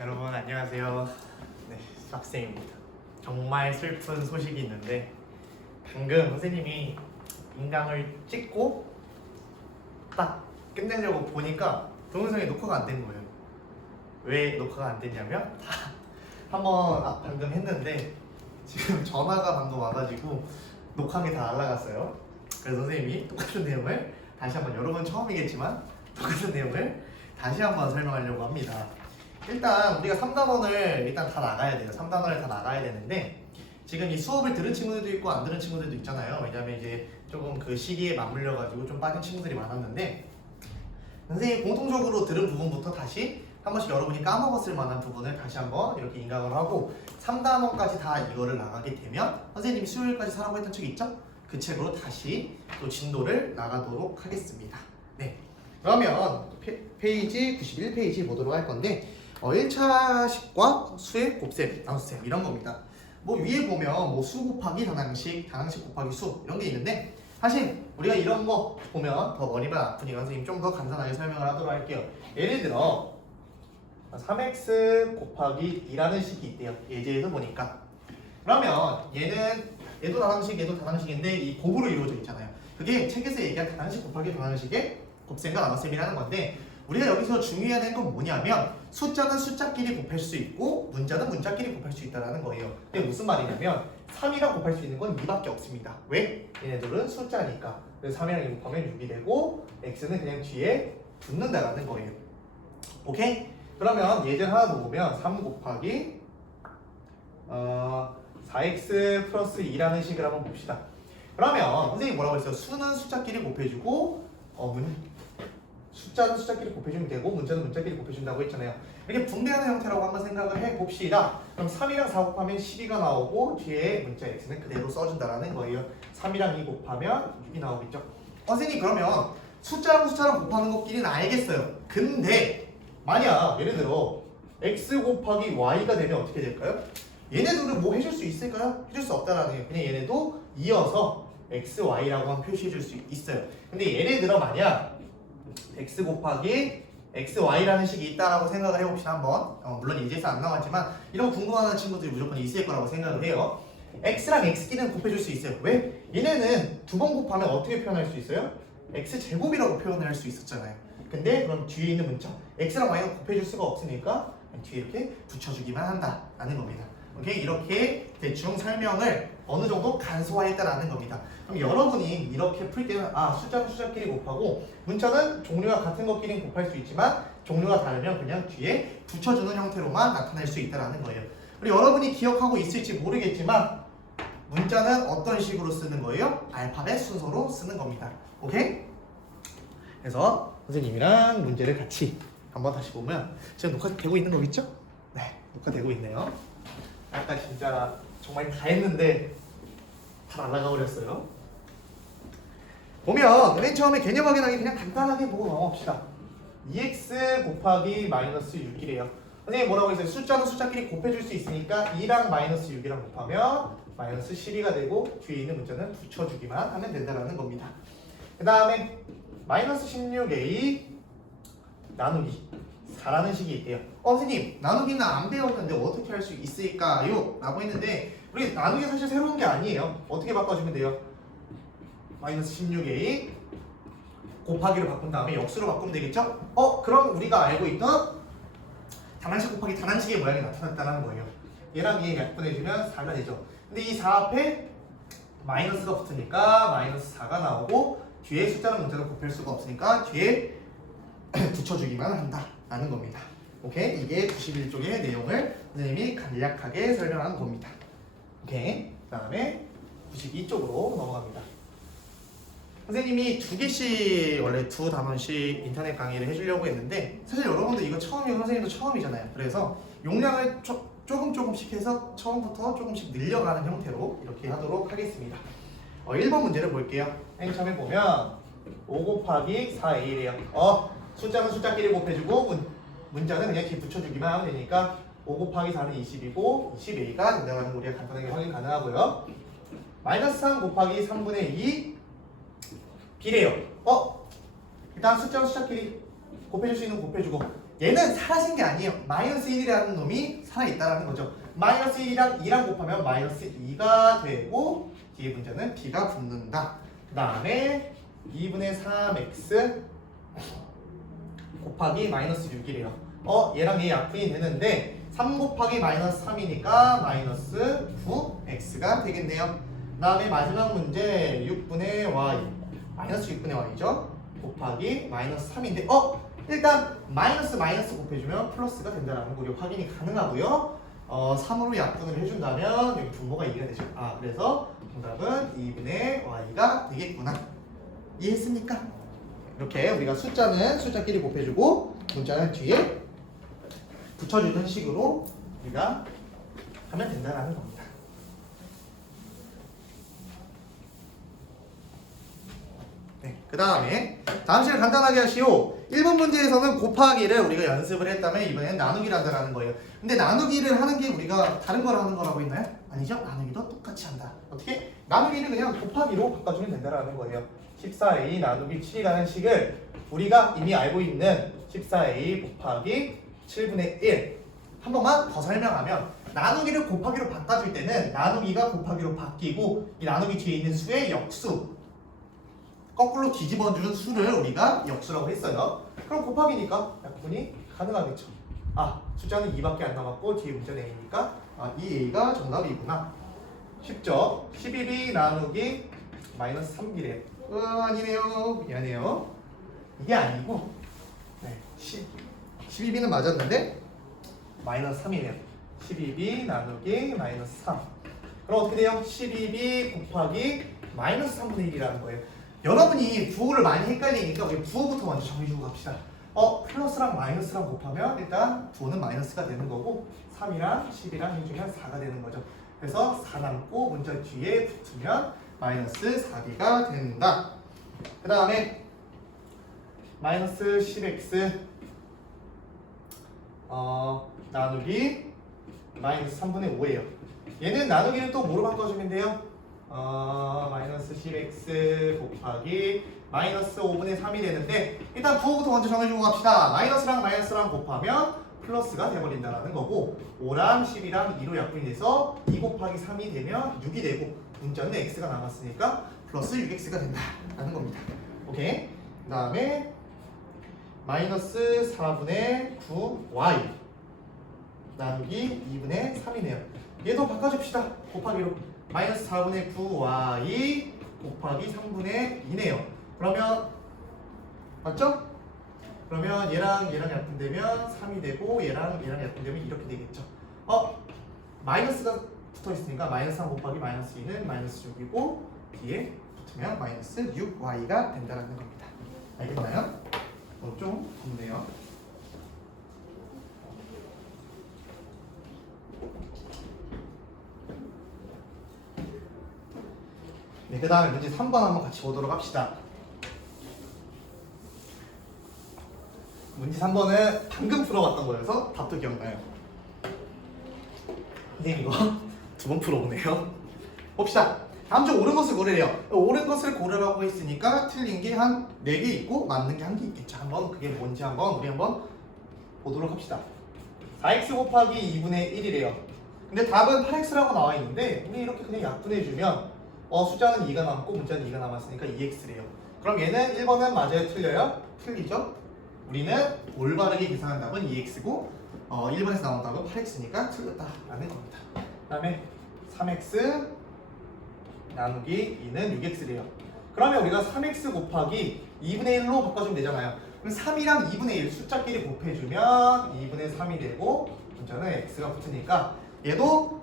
여러분 안녕하세요. 네, 수학생입니다. 정말 슬픈 소식이 있는데 방금 선생님이 인강을 찍고 딱 끝내려고 보니까 동영상이 녹화가 안 된 거예요. 왜 녹화가 안 됐냐면 한번 방금 했는데 지금 전화가 방금 와가지고 녹화기 다 날라갔어요. 그래서 선생님이 똑같은 내용을 다시 한번, 여러분 처음이겠지만 똑같은 내용을 다시 한번 설명하려고 합니다. 일단 우리가 3단원을 일단 다 나가야 돼요. 3단원을 다 나가야 되는데 지금 이 수업을 들은 친구들도 있고 안 들은 친구들도 있잖아요. 왜냐면 이제 조금 그 시기에 맞물려 가지고 좀 빠진 친구들이 많았는데, 선생님이 공통적으로 들은 부분부터 다시 한 번씩 여러분이 까먹었을 만한 부분을 다시 한번 이렇게 인강을 하고 3단원까지 다 이거를 나가게 되면 선생님이 수요일까지 사라고 했던 책 있죠? 그 책으로 다시 또 진도를 나가도록 하겠습니다. 네, 그러면 페이지 91페이지 보도록 할 건데 1차식과 수의 곱셈, 나눗셈 이런 겁니다. 뭐 위에 보면 뭐 수 곱하기 단항식, 단항식 곱하기 수 이런 게 있는데, 사실 우리가 이런 거 보면 더 머리가 아프니까 선생님 좀 더 간단하게 설명을 하도록 할게요. 예를 들어 3x 곱하기 2라는 식이 있대요. 예제에서 보니까. 그러면 얘도 단항식, 얘도 단항식인데 이 곱으로 이루어져 있잖아요. 그게 책에서 얘기한 단항식 곱하기 단항식의 곱셈과 나눗셈이라는 건데, 우리가 여기서 중요해야 되는 건 뭐냐면 숫자는 숫자끼리 곱할 수 있고 문자는 문자끼리 곱할 수 있다는 거예요. 그게 무슨 말이냐면 3이랑 곱할 수 있는 건 2밖에 없습니다. 왜? 얘네들은 숫자니까. 그래서 3이랑 2 곱하면 6이 되고 x는 그냥 뒤에 붙는다라는 거예요. 오케이? 그러면 예제 하나 더 보면 3 곱하기 4x 플러스 2라는 식을 한번 봅시다. 그러면 선생님이 뭐라고 했어요? 수는 숫자끼리 곱해주고 숫자는 숫자끼리 곱해주면 되고 문자는 문자끼리 곱해준다고 했잖아요. 이렇게 분배하는 형태라고 한번 생각을 해봅시다. 그럼 3이랑 4 곱하면 12가 나오고 뒤에 문자 x는 그대로 써준다라는 거예요. 3이랑 2 곱하면 6이 나오겠죠. 선생님 그러면 숫자랑 숫자랑 곱하는 것끼리는 알겠어요. 근데 만약 예를 들어 x 곱하기 y가 되면 어떻게 될까요? 얘네들은 뭐 해줄 수 있을까요? 해줄 수 없다라는 거예요. 그냥 얘네도 이어서 x, y라고 한번 표시해줄 수 있어요. 근데 예를 들어 만약 x 곱하기 xy라는 식이 있다라고 생각을 해봅시다. 한번 물론 예제에서 안 나왔지만 이런 거 궁금해하는 친구들이 무조건 있을 거라고 생각을 해요. x랑 x끼리는 곱해줄 수 있어요. 왜? 얘네는 두 번 곱하면 어떻게 표현할 수 있어요? x제곱이라고 표현을 할 수 있었잖아요. 근데 그럼 뒤에 있는 문자 x랑 y는 곱해줄 수가 없으니까 뒤에 이렇게 붙여주기만 한다라는 겁니다. 오케이? 이렇게 대충 설명을 어느 정도 간소화했다라는 겁니다. 그럼 여러분이 이렇게 풀 때는 숫자는 숫자끼리 곱하고 문자는 종류가 같은 것끼리 곱할 수 있지만 종류가 다르면 그냥 뒤에 붙여주는 형태로만 나타낼 수 있다라는 거예요. 그리고 여러분이 기억하고 있을지 모르겠지만 문자는 어떤 식으로 쓰는 거예요? 알파벳 순서로 쓰는 겁니다. 오케이? 그래서 선생님이랑 문제를 같이 한번 다시 보면 지금 녹화되고 있는 거 있죠? 네, 녹화되고 있네요. 아까 진짜 정말 다 했는데 다 날아가 버렸어요. 보면 맨 처음에 개념 확인하기 그냥 간단하게 보고 넘어갑시다. 2x 곱하기 마이너스 6이래요. 선생님 뭐라고 했어요? 숫자는 숫자끼리 곱해줄 수 있으니까 2랑 마이너스 6이랑 곱하면 마이너스 12가 되고 뒤에 있는 문자는 붙여주기만 하면 된다는 겁니다. 그 다음에 마이너스 16a 나누기 4라는 식이 있대요. 선생님 나누기는 안 배웠는데 어떻게 할 수 있을까요? 라고 했는데 우리 나누기 사실 새로운 게 아니에요. 어떻게 바꿔주면 돼요? 마이너스 16a 곱하기를 바꾼 다음에 역수로 바꾸면 되겠죠? 그럼 우리가 알고 있던 단항식 곱하기 단항식의 모양이 나타났다는 거예요. 얘랑 얘 약분해주면 4가 되죠. 근데 이 4 앞에 마이너스가 붙으니까 마이너스 4가 나오고 뒤에 숫자는 문자를 곱할 수가 없으니까 뒤에 붙여주기만 한다라는 겁니다. 오케이? 이게 91쪽의 내용을 선생님이 간략하게 설명한 겁니다. 오케이? 그 다음에 92쪽으로 넘어갑니다. 선생님이 2개씩 원래 2단원씩 인터넷 강의를 해주려고 했는데 사실 여러분들 이거 처음이고 선생님도 처음이잖아요. 그래서 용량을 조금씩 해서 처음부터 조금씩 늘려가는 형태로 이렇게 하도록 하겠습니다. 1번 문제를 볼게요. 맨 처음에 보면 5 곱하기 4a래요. 숫자는 숫자끼리 곱해주고 문자는 그냥 이렇게 붙여주기만 하면 되니까 5 곱하기 4는 20이고 20a가 된다는 거 우리가 간단하게 확인 가능하고요. 마이너스 3 곱하기 3분의 2 b래요. 일단 숫자는 숫자끼리 곱해줄 수 있는 거 곱해주고 얘는 사라진 게 아니에요. 마이너스 1이라는 놈이 살아있다는 거죠. 마이너스 1이랑 2랑 곱하면 마이너스 2가 되고 뒤에 문제는 b가 붙는다. 그 다음에 2분의 3x 곱하기 마이너스 6이래요. 얘랑 얘 약분이 되는데 3 곱하기 마이너스 3이니까 마이너스 9x가 되겠네요. 그 다음에 마지막 문제 6분의 y 마이너스 6분의 y죠. 곱하기 마이너스 3인데 일단 마이너스 곱해주면 플러스가 된다는 거 우리 확인이 가능하고요. 3으로 약분을 해준다면 여기 분모가 2가 되죠. 그래서 정답은 2분의 y가 되겠구나. 이해했습니까? 이렇게 우리가 숫자끼리 곱해주고 문자는 뒤에 붙여주는 식으로 우리가 하면 된다는 겁니다. 네, 그 다음에 다음 시간 간단하게 하시오. 1번 문제에서는 곱하기를 우리가 연습을 했다면 이번에는 나누기를 한다는 거예요. 근데 나누기를 하는 게 우리가 다른 걸 하는 거라고 했나요? 아니죠? 나누기도 똑같이 한다. 어떻게? 나누기를 그냥 곱하기로 바꿔주면 된다는 거예요. 14a 나누기 7이라는 식을 우리가 이미 알고 있는 14a 곱하기 7분의 1 한 번만 더 설명하면 나누기를 곱하기로 바꿔줄 때는 나누기가 곱하기로 바뀌고 이 나누기 뒤에 있는 수의 역수 거꾸로 뒤집어주는 수를 우리가 역수라고 했어요. 그럼 곱하기니까 약분이 가능하겠죠. 숫자는 2밖에 안 남았고 뒤에 문자는 a니까 이 a가 정답이구나. 쉽죠? 12b 나누기 마이너스 3이래요. 아니네요. 미안해요. 이게 아니고 12b는 맞았는데 마이너스 3이네요. 12b 나누기 마이너스 3. 그럼 어떻게 돼요? 12b 곱하기 마이너스 3분의 1이라는 거예요. 여러분이 부호를 많이 헷갈리니까 우리 부호부터 먼저 정해주고 갑시다. 플러스랑 마이너스랑 곱하면 일단 부호는 마이너스가 되는 거고 3이랑 10이랑 해주면 4가 되는 거죠. 그래서 4 남고 문자 뒤에 붙으면 마이너스 4b가 된다. 그 다음에 마이너스 10x 나누기 마이너스 3분의 5예요. 얘는 나누기를 또 뭐로 바꿔주면 돼요? 마이너스 10x 곱하기 마이너스 5분의 3이 되는데 일단 부호부터 먼저 정해주고 갑시다. 마이너스랑 곱하면 플러스가 돼버린다는 거고 5랑 10이랑 2로 약분이 돼서 2 곱하기 3이 되면 6이 되고 문자는 x가 남았으니까 플러스 6x가 된다라는 겁니다. 오케이? 그 다음에 마이너스 4분의 9y 나누기 2분의 3이네요. 얘도 바꿔줍시다. 곱하기로 마이너스 4분의 9y 곱하기 3분의 2네요. 그러면 맞죠? 그러면 얘랑 약분되면 3이 되고 얘랑 약분되면 이렇게 되겠죠. 마이너스가 붙어있으니까 마이너스 3 곱하기 마이너스 2는 마이너스 6이고 뒤에 붙으면 마이너스 6y가 된다는 겁니다. 알겠나요? 좀 덥네요. 네, 그 다음에 문제 3번 한번 같이 보도록 합시다. 문제 3번은 방금 풀어봤던 거여서 답도 기억나요. 선생님 이거 2번 풀어보네요. 봅시다. 다음 중 옳은 것을 고르래요. 옳은 것을 고르라고 했으니까 틀린 게 한 4개 있고 맞는 게 1개 있겠죠. 한번 그게 뭔지 우리 한번 보도록 합시다. 4x 곱하기 2분의 1이래요. 근데 답은 8x라고 나와 있는데 우리 이렇게 그냥 약분해주면 숫자는 2가 남고 문자는 2가 남았으니까 2x래요. 그럼 얘는 1번은 맞아요? 틀려요? 틀리죠? 우리는 올바르게 계산한 답은 2x고 1번에서 나온 답은 8x니까 틀렸다라는 겁니다. 그 다음에 3x 나누기 2는 6x래요. 그러면 우리가 3x 곱하기 2분의 1로 바꿔주면 되잖아요. 그럼 3이랑 2분의 1 숫자끼리 곱해주면 2분의 3이 되고 문자는 x가 붙으니까 얘도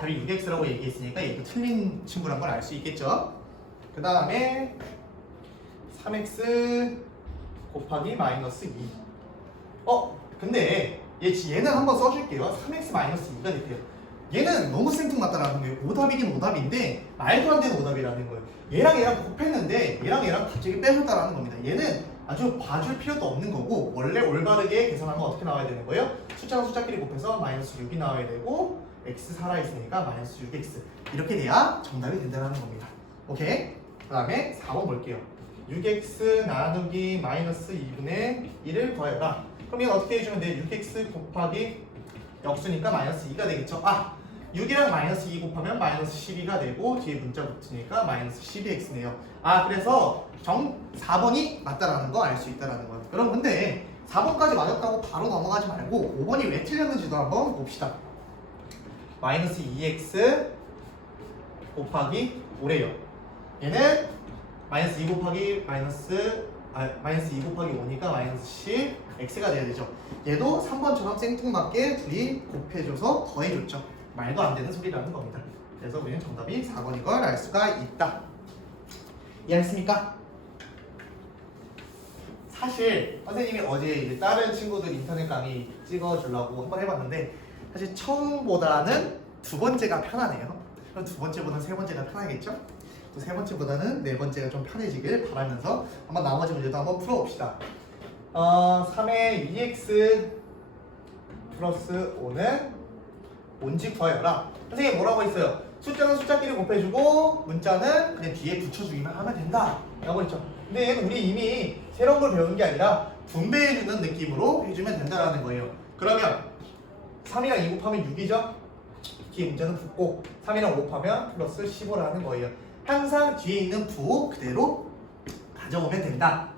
답이 6x라고 얘기했으니까 얘도 틀린 친구란 걸 알 수 있겠죠. 그 다음에 3x 곱하기 마이너스 2. 근데 얘는 한번 써줄게요. 3x 마이너스 2가 됐대요. 얘는 너무 생뚱맞다라는 거예요. 오답이긴 오답인데 말도 안 되는 오답이라는 거예요. 얘랑 곱했는데 얘랑 갑자기 빼줬다라는 겁니다. 얘는 아주 봐줄 필요도 없는 거고 원래 올바르게 계산하면 어떻게 나와야 되는 거예요? 숫자랑 숫자끼리 곱해서 마이너스 6이 나와야 되고 x 살아있으니까 마이너스 6x 이렇게 돼야 정답이 된다는 겁니다. 오케이? 그 다음에 4번 볼게요. 6x 나누기 마이너스 2분의 1을 더해라. 그럼 이건 어떻게 해주면 돼요? 6x 곱하기 역수니까 마이너스 2가 되겠죠. 6이랑 마이너스 2 곱하면 마이너스 12가 되고 뒤에 문자 붙으니까 마이너스 12x네요. 그래서 4번이 맞다라는 거 알 수 있다라는 거예요. 여러분 근데 4번까지 맞았다고 바로 넘어가지 말고 5번이 왜 틀렸는지도 한번 봅시다. 마이너스 2x 곱하기 5래요. 얘는 마이너스 2 곱하기 마이너스 2 곱하기 5니까 마이너스 10x가 돼야 되죠. 얘도 3번처럼 생뚱맞게 둘이 곱해줘서 더해줬죠. 말도 안 되는 소리라는 겁니다. 그래서 우리는 정답이 4번인 걸 알 수가 있다. 이해했습니까? 사실 선생님이 어제 이제 다른 친구들 인터넷 강의 찍어주려고 한번 해봤는데 사실 처음보다는 두 번째가 편하네요. 그럼 두 번째보다는 세 번째가 편하겠죠? 또 세 번째보다는 네 번째가 좀 편해지길 바라면서 한번 나머지 문제도 한번 풀어봅시다. 3의 2x 플러스 5는 뭔지 구하여라. 선생님 뭐라고 했어요? 숫자는 숫자끼리 곱해주고 문자는 그냥 뒤에 붙여주기만 하면 된다 라고 했죠. 근데 얘는 우리 이미 새로운 걸 배우는 게 아니라 분배해주는 느낌으로 해주면 된다라는 거예요. 그러면 3이랑 2 곱하면 6이죠? 뒤에 문자는 붙고 3이랑 5 곱하면 플러스 15라는 거예요. 항상 뒤에 있는 부 그대로 가져오면 된다.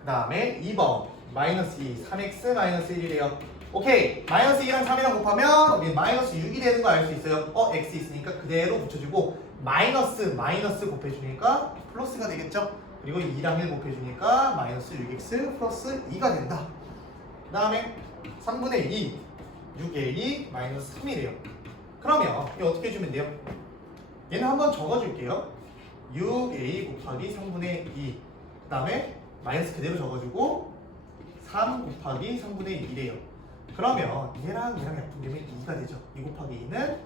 그 다음에 2번 마이너스 2 3x 마이너스 1이래요. 오케이, 마이너스 2랑 3이랑 곱하면 우리 마이너스 6이 되는 거 알 수 있어요. x 있으니까 그대로 붙여주고 마이너스 곱해주니까 플러스가 되겠죠. 그리고 2랑 1 곱해주니까 마이너스 6x 플러스 2가 된다. 그 다음에 3분의 2 6a 마이너스 3이래요. 그러면 이거 어떻게 해주면 돼요? 얘는 한번 적어줄게요. 6a 곱하기 3분의 2 그 다음에 마이너스 그대로 적어주고 3 곱하기 3분의 1이래요. 그러면 얘랑 약분되면 2가 되죠. 2 곱하기 2는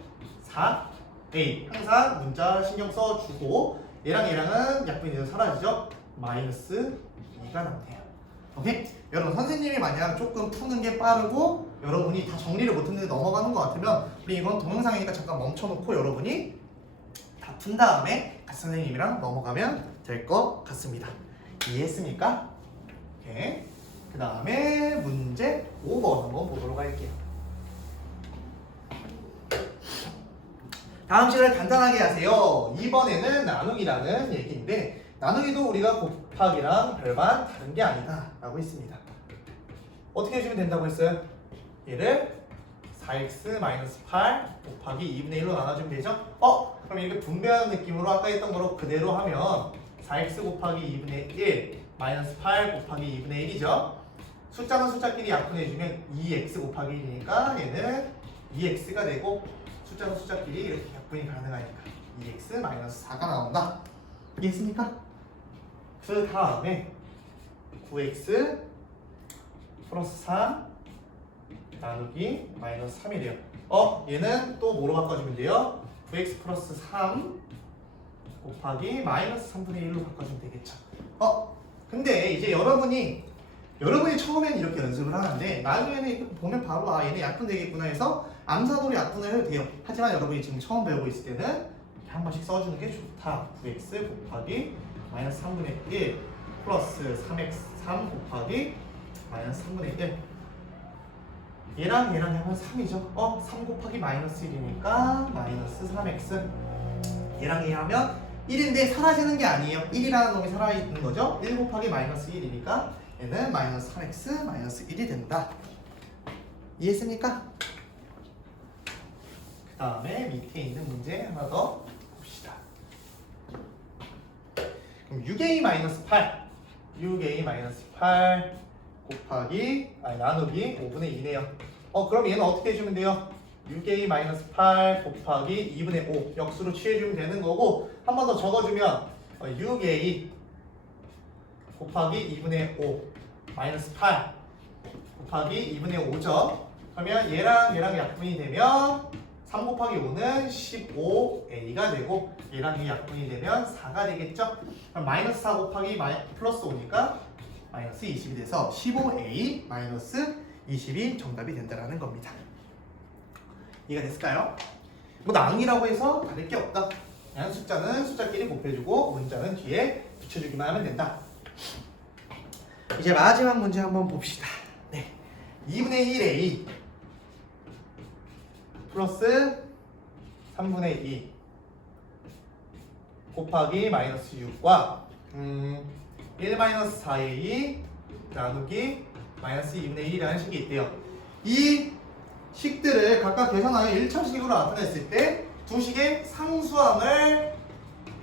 4a. 항상 문자 신경 써주고 얘랑은 약분이 돼서 사라지죠. 마이너스 2가 남네요. 오케이? 여러분 선생님이 만약 조금 푸는 게 빠르고 여러분이 다 정리를 못했는데 넘어가는 것 같으면 우리 이건 동영상이니까 잠깐 멈춰놓고 여러분이 다 푼 다음에 같이 선생님이랑 넘어가면 될 것 같습니다. 이해했습니까? 오케이. 그 다음에 문제 5번 한번 보도록 할게요. 다음 시간에 간단하게 하세요. 이번에는 나누기라는 얘기인데 나누기도 우리가 곱하기랑 별반 다른 게 아니다 라고 했습니다. 어떻게 해주면 된다고 했어요? 얘를 4x-8 곱하기 2분의 1로 나눠주면 되죠? 그럼 이렇게 분배하는 느낌으로 아까 했던 거로 그대로 하면 4x 곱하기 2분의 1 마이너스 8 곱하기 2분의 1이죠. 숫자는 숫자끼리 약분해주면 2x 곱하기 1이니까 얘는 2x가 되고 숫자는 숫자끼리 이렇게 약분이 가능하니까 2x 마이너스 4가 나온다. 이해했습니까? 그 다음에 9x 플러스 3 나누기 마이너스 3이래요. 얘는 또 뭐로 바꿔주면 돼요? 9x 플러스 3 곱하기 마이너스 3분의 1로 바꿔주면 되겠죠. 근데 이제 여러분이 처음에는 이렇게 연습을 하는데 나중에는 보면 바로 얘는 약분되겠구나 해서 암산으로 약분을 해도 돼요. 하지만 여러분이 지금 처음 배우고 있을 때는 이렇게 한 번씩 써주는 게 좋다. 9x 곱하기 마이너스 3분의 1 플러스 3x3 곱하기 마이너스 3분의 1 얘랑 하면 3이죠. 3 곱하기 마이너스 1이니까 마이너스 3x 얘랑 얘 하면 1인데 사라지는 게 아니에요. 1이라는 놈이 살아있는 거죠. 1 곱하기 마이너스 1이니까 얘는 마이너스 3x 마이너스 1이 된다. 이해했습니까? 그 다음에 밑에 있는 문제 하나 더 봅시다. 그럼 6a 마이너스 8 곱하기 나누기 5분의 2네요. 그럼 얘는 어떻게 해주면 돼요? 6a 마이너스 8 곱하기 2분의 5 역수로 취해주면 되는 거고 한 번 더 적어주면 6a 곱하기 2분의 5 마이너스 8 곱하기 2분의 5죠. 그러면 얘랑 약분이 되면 3 곱하기 5는 15a가 되고 얘랑 약분이 되면 4가 되겠죠. 그럼 마이너스 4 곱하기 플러스 5니까 마이너스 20이 돼서 15a 마이너스 20이 정답이 된다는 겁니다. 이해가 됐을까요? 뭐 나누기라고 해서 다를 게 없다. 그냥 숫자는 숫자끼리 곱해주고 문자는 뒤에 붙여주기만 하면 된다. 이제 마지막 문제 한번 봅시다. 네, 2분의 1a 플러스 3분의 2 곱하기 마이너스 6과 1 마이너스 4a 나누기 마이너스 2분의 1이라는 식이 있대요. 이 식들을 각각 계산하여 1차식으로 나타냈을 때 두 식의 상수항을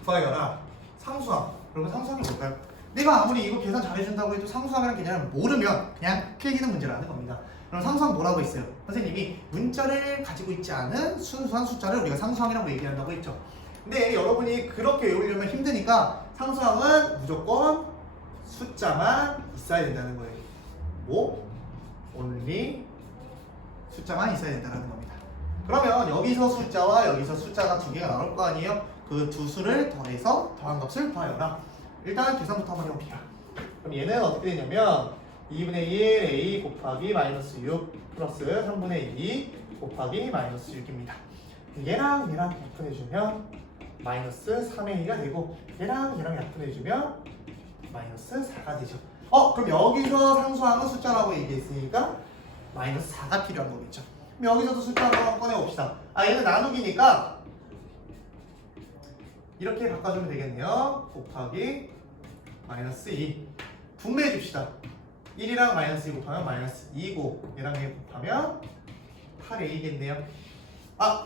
구하여라. 상수항. 여러분 상수항이 뭘까요? 내가 아무리 이거 계산 잘해준다고 해도 상수항이라는 개념을 모르면 그냥 필기는 문제라는 겁니다. 그럼 상수항 뭐라고 했어요? 선생님이 문자를 가지고 있지 않은 순수한 숫자를 우리가 상수항이라고 얘기한다고 했죠. 근데 여러분이 그렇게 외우려면 힘드니까 상수항은 무조건 숫자만 있어야 된다는 거예요. 뭐? only 숫자만 있어야 된다는 겁니다. 그러면 여기서 숫자와 여기서 숫자가 두 개가 나올 거 아니에요? 그 두 수를 더해서 더한 값을 구하여라. 일단 계산부터 한번 해봅시다. 그럼 얘는 어떻게 되냐면 2분의 1 a 곱하기 마이너스 6 플러스 3분의 2 곱하기 마이너스 6입니다. 얘랑 약분해주면 마이너스 3의 2가 되고 얘랑 약분해주면 마이너스 4가 되죠. 그럼 여기서 상수항은 숫자라고 얘기했으니까 마이너스 4가 필요한 거겠죠. 그럼 여기서도 숫자로 한번 꺼내봅시다. 얘는 나누기니까 이렇게 바꿔주면 되겠네요. 곱하기 마이너스 2 분배해 줍시다. 1이랑 마이너스 2 곱하면 마이너스 2고 얘랑 얘 곱하면 8a겠네요.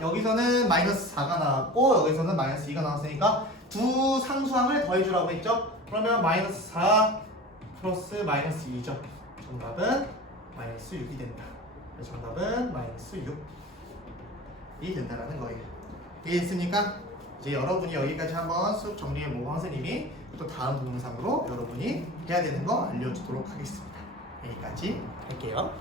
여기서는 마이너스 4가 나왔고 여기서는 마이너스 2가 나왔으니까 두 상수항을 더해주라고 했죠. 그러면 마이너스 4 플러스 마이너스 2죠. 정답은 마이너스 6이 된다. 정답은 마이너스 6이 된다라는 거예요. 이해했습니까? 이제 여러분이 여기까지 한번 쑥 정리해보고 선생님이 또 다음 동영상으로 여러분이 해야 되는 거 알려주도록 하겠습니다. 여기까지 할게요.